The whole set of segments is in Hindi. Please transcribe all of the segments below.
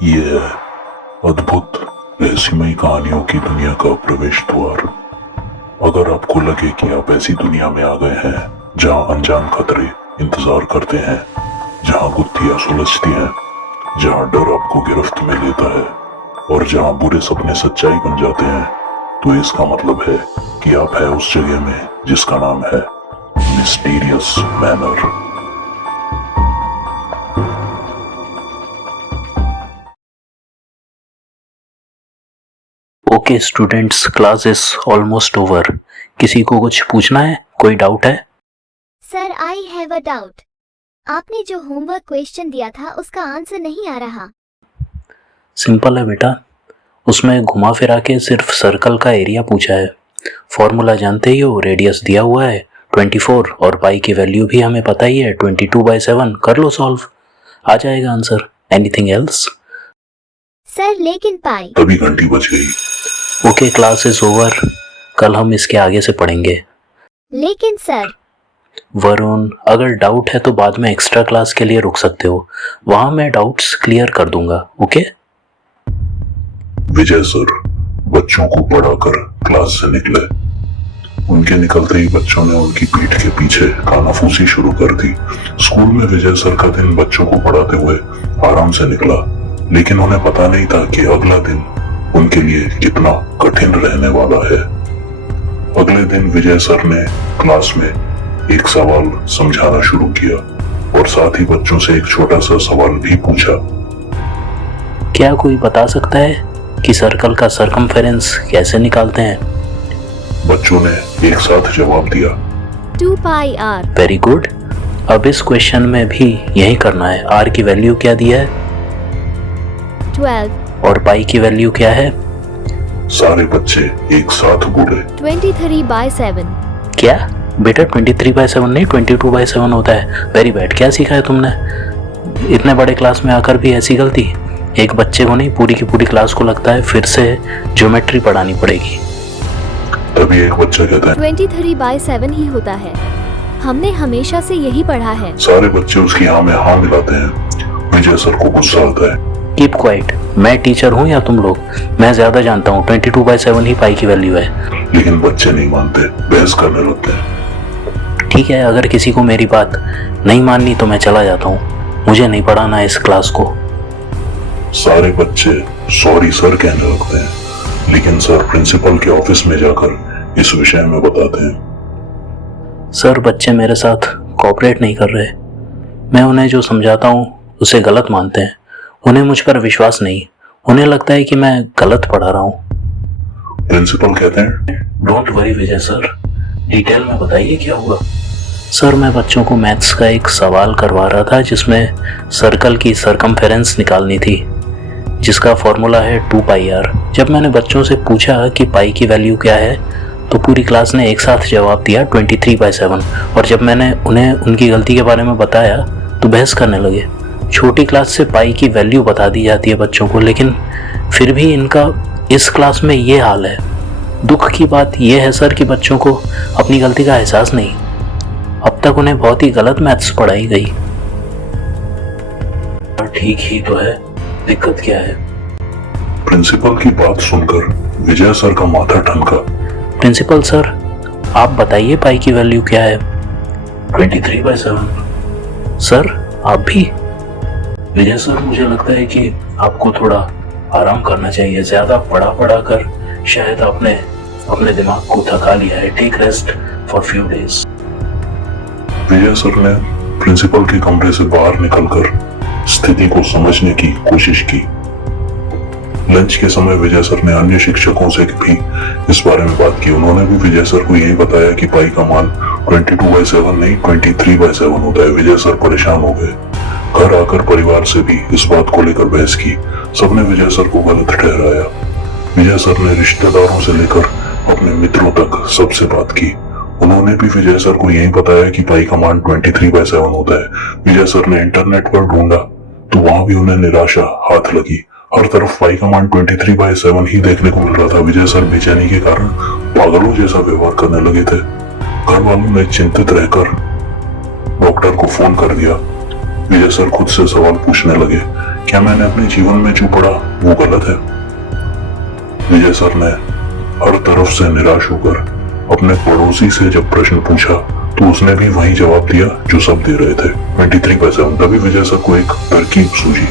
ये है अद्भुत रहस्यमयी कहानियों की दुनिया का प्रवेश द्वार। अगर आपको लगे कि आप ऐसी दुनिया में आ गए हैं जहां अनजान खतरे इंतजार करते हैं, जहां गुत्थियां सुलझती हैं, जहां डर आपको गिरफ्त में लेता है और जहां बुरे सपने सच्चाई बन जाते हैं, तो इसका मतलब है कि आप है उस जगह में जिसका नाम है mysterious manner. Okay students, class is almost over. किसी को कुछ पूछना है? कोई डाउट है? Sir, I have a doubt. आपने जो होमवर्क क्वेश्चन दिया था उसका आंसर नहीं आ रहा। सिंपल है बेटा, उसमें घुमा फिरा के सिर्फ सर्कल का एरिया पूछा है। फॉर्मूला जानते ही हो, रेडियस दिया हुआ है 24 और पाई की वैल्यू भी हमें पता ही है 22/7। कर लो सॉल्व, आ जाएगा आंसर। Anything else? सर, लेकिन पाई। तभी घंटी बज गई। Okay, class is over. कल हम इसके आगे से पढ़ेंगे। लेकिन सर। वरुण, अगर डाउट है तो बाद में एक्स्ट्रा क्लास के लिए रुक सकते हो, वहां मैं डाउट्स क्लियर कर दूंगा। ओके? विजय सर बच्चों को पढ़ाकर क्लास से निकले। उनके निकलते ही बच्चों ने उनकी पीठ के पीछे कानाफूसी शुरू कर दी। स्कूल में विजय सर का दिन बच्चों को पढ़ाते हुए आराम से निकला, लेकिन उन्हें पता नहीं था कि अगला दिन उनके लिए कितना कठिन रहने वाला है। अगले दिन विजय सर ने क्लास में एक सवाल समझाना शुरू किया और साथ ही बच्चों से एक छोटा सा सवाल भी पूछा। क्या कोई बता सकता है कि सर्कल का सरकमफेरेंस कैसे निकालते हैं? बच्चों ने एक साथ जवाब दिया, 2πr। Very good. अब इस क्वेश्चन में भी यही करना है। आर की वैल्यू क्या दिया है? 12। और पाई की वैल्यू क्या है? सारे बच्चे एक साथ बोले, 23/7। क्या बेटा, 23/7 नहीं 22/7 होता है। Very bad. क्या सीखा है तुमने? इतने बड़े क्लास में आकर भी ऐसी गलती। एक बच्चे को नहीं, पूरी की पूरी क्लास को लगता है फिर से ज्योमेट्री पढ़ानी पड़ेगी। तभी एक बच्चा कहता है, 23/7 ही होता है, हमने हमेशा से यही पढ़ा है। सारे बच्चे उसकी हाँ में हाँ मिलाते हैं। विजय सर को गुस्सा आता है। Keep quiet. मैं टीचर हूँ या तुम लोग? मैं ज्यादा जानता हूँ, 22/7 ही पाई की वैल्यू है। लेकिन बच्चे नहीं मानते, बहस करने लगते हैं। ठीक है, अगर किसी को मेरी बात नहीं माननी तो मैं चला जाता हूँ, मुझे नहीं पढ़ाना इस क्लास को। सारे बच्चे सॉरी सर कहने लगते हैं, लेकिन सर प्रिंसिपल के ऑफिस में जाकर इस विषय में बताते हैं। सर, बच्चे मेरे साथ कोऑपरेट नहीं कर रहे। मैं उन्हें जो समझाता हूँ उसे गलत मानते हैं। उन्हें मुझ पर विश्वास नहीं। उन्हें लगता है कि मैं गलत पढ़ा रहा हूँ। प्रिंसिपल कहते हैं, don't worry Vijay sir, detail में बताइए क्या हुआ। सर, मैं बच्चों को मैथ्स का एक सवाल करवा रहा था जिसमें सर्कल की सरकमफेरेंस निकालनी थी, जिसका फॉर्मूला है 2πr। जब मैंने बच्चों से पूछा कि पाई की वैल्यू क्या है तो पूरी क्लास ने एक साथ जवाब दिया 23/7। और जब मैंने उन्हें उनकी गलती के बारे में बताया तो बहस करने लगे। छोटी क्लास से पाई की वैल्यू बता दी जाती है बच्चों को, लेकिन फिर भी इनका इस क्लास में ये हाल है। दुख की बात यह है सर कि बच्चों को अपनी गलती का एहसास नहीं। अब तक उन्हें बहुत ही गलत मैथ्स पढ़ाई गई। ठीक ही तो है, दिक्कत क्या है? प्रिंसिपल की बात सुनकर विजय सर का माथा ठनका। प्रिंसिपल सर, आप बताइए पाई की वैल्यू क्या है? 23/7। सर, आप भी? विजय सर, मुझे लगता है कि आपको थोड़ा आराम करना चाहिए। ज्यादा पढ़ा कर शायद आपने अपने दिमाग को थका लिया है। Take rest for few days. Vijay sir ने प्रिंसिपल के कमरे से बाहर निकलकर स्थिति को समझने की कोशिश की। लंच के समय विजय सर ने अन्य शिक्षकों से भी इस बारे में बात की। उन्होंने भी विजय सर को यही बताया कि पाई का मान 22/7 नहीं 23/7 होता है। विजय सर परेशान हो गए। घर आकर परिवार से भी इस बात को लेकर बहस की। सबने विजय सर को गलत ठहराया। विजय सर ने रिश्तेदारों से लेकर अपने मित्रों तक सबसे बात की। उन्होंने भी विजय सर को यही बताया कि पाई का मान 23/7 होता है। विजय सर ने इंटरनेट पर ढूंढा तो वहां भी उन्हें निराशा हाथ लगी। हर तरफ पाई का मान 23/7 ही देखने को मिल रहा था। विजय सर बेचैनी के कारण पागलों जैसा व्यवहार करने लगे थे। घर वालों ने चिंतित रहकर डॉक्टर को फोन कर दिया। विजय सर खुद से सवाल पूछने लगे क्या मैंने अपने जीवन में जो पढ़ा वो गलत है? विजय सर ने हर तरफ से निराश होकर अपने पड़ोसी से जब प्रश्न पूछा तो उसने भी वही जवाब दिया जो सब दे रहे थे। 23 पैसे। तभी विजय सर को एक तरकीब सूझी।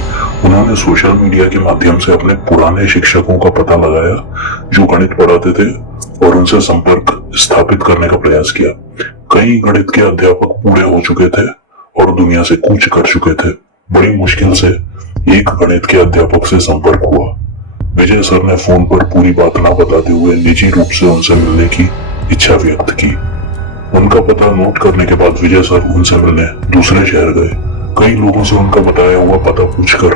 उन्होंने सोशल मीडिया के माध्यम से अपने पुराने शिक्षकों का पता लगाया जो गणित पढ़ाते थे और उनसे संपर्क स्थापित करने का प्रयास किया। कई गणित के अध्यापक पूरे हो चुके थे और दुनिया से कूच कर चुके थे। बड़ी मुश्किल से एक गणित के अध्यापक से संपर्क हुआ। विजय सर ने फोन पर पूरी बात ना बताते हुए निजी रूप से उनसे मिलने की इच्छा व्यक्त की। उनका पता नोट करने के बाद विजय सर उनसे मिलने दूसरे शहर गए। कई लोगों से उनका बताया हुआ पता पूछकर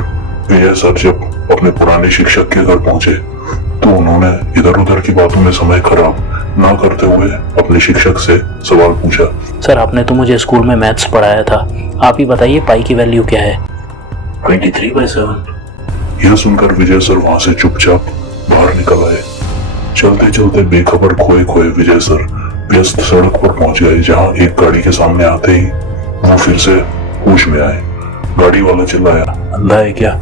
विजय सर जब अपने पुराने शिक्षक के घर पहुंचे तो उन्होंने इधर उधर की बातों में समय खराब ना करते हुए अपने शिक्षक से सवाल पूछा। सर, आपने तो मुझे स्कूल में मैथ्स पढ़ाया था, आप ही बताइए पाई की वैल्यू क्या है? 23/7। यह सुनकर विजय सर वहां से चुपचाप बाहर निकल आए। चलते चलते बेखबर खोए खोए विजय सर व्यस्त सड़क पर पहुंच गए, जहां एक गाड़ी के सामने आते ही वो फिर से होश में आए। गाड़ी वाला चिल्लाया, अंधा है क्या?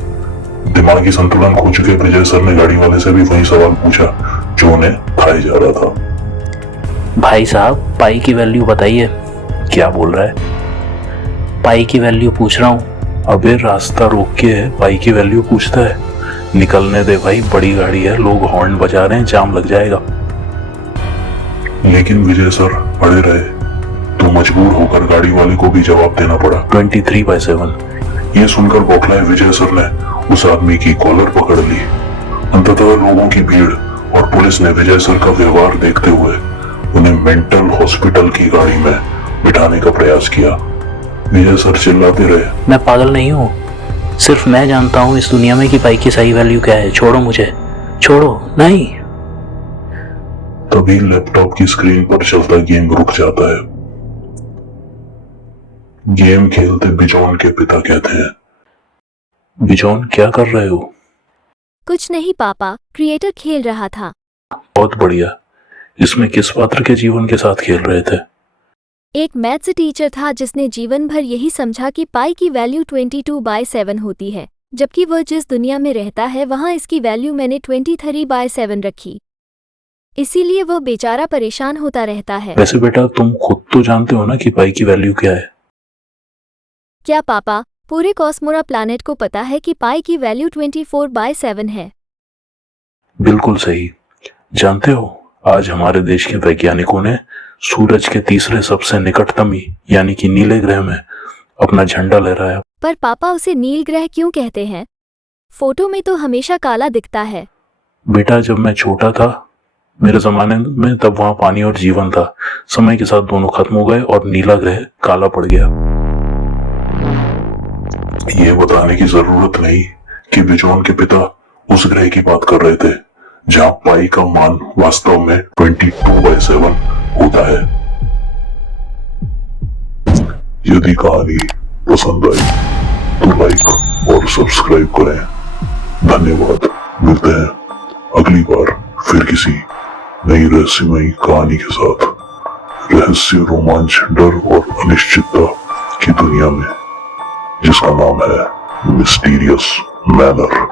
दिमागी संतुलन खो चुके विजय सर ने गाड़ी वाले से भी वही सवाल पूछा जो उन्हें खाया जा रहा था। भाई साहब, पाई की वैल्यू बताइए। क्या बोल रहा है? पाई की वैल्यू पूछ रहा हूँ। अबे रास्ता रोक के पाई की वैल्यू पूछता है? निकलने दे भाई, बड़ी गाड़ी है, लोग हॉर्न बजा रहे हैं, जाम लग जाएगा। लेकिन विजय सर अड़े रहे तो मजबूर होकर गाड़ी वाले को भी जवाब देना पड़ा। 23/7। ये सुनकर बौखलाए विजय सर ने उस आदमी की कॉलर पकड़ ली। अंततः लोगों की भीड़ और पुलिस ने विजय सर का व्यवहार देखते हुए उन्हें मेंटल हॉस्पिटल की गाड़ी में बिठाने का प्रयास किया। विजय सर चिल्लाते रहे, मैं पागल नहीं हूँ, सिर्फ मैं जानता हूँ इस दुनिया में कि पाई की सही वैल्यू क्या है। छोड़ो मुझे, छोड़ो। नहीं। तभी लैपटॉप की स्क्रीन पर चलता गेम रुक जाता है। गेम खेलते बिजॉन के पिता कहते हैं, बिजॉन क्या कर रहे हो? कुछ नहीं पापा, क्रिएटर खेल रहा था। बहुत बढ़िया। इसमें किस पात्र के जीवन के साथ खेल रहे थे? एक मैथ्स टीचर था जिसने जीवन भर यही समझा कि पाई की वैल्यू 22/7 होती है, जबकि वह जिस दुनिया में रहता है वहां इसकी वैल्यू मैंने 23/7 रखी। इसीलिए वह बेचारा परेशान होता रहता है। वैसे बेटा, तुम खुद तो जानते हो ना कि पाई की वैल्यू क्या है? क्या पापा, पूरे कॉस्मोरा प्लैनेट को पता है कि पाई की वैल्यू 24/7 है? बिल्कुल सही। जानते हो, आज हमारे देश के वैज्ञानिकों ने सूरज के तीसरे सबसे निकटतम यानी कि नीले ग्रह में अपना झंडा लहराया। पर पापा, उसे नील ग्रह क्यों कहते हैं? फोटो में तो हमेशा काला दिखता है। बेटा, जब मैं छोटा था मेरे जमाने में, तब वहां पानी और जीवन था। समय के साथ दोनों खत्म हो गए और नीला ग्रह काला पड़ गया। ये बताने की जरूरत नहीं कि बिजॉन के पिता उस ग्रह की बात कर रहे थे जहां पाई का मान वास्तव में 22/7 होता है। यदि कहानी पसंद आई तो लाइक और सब्सक्राइब करें। धन्यवाद। मिलते हैं अगली बार फिर किसी नई रहस्यमयी कहानी के साथ। रहस्य, रोमांच, डर और अनिश्चितता की दुनिया में जिसका नाम है मिस्टीरियस मैनर।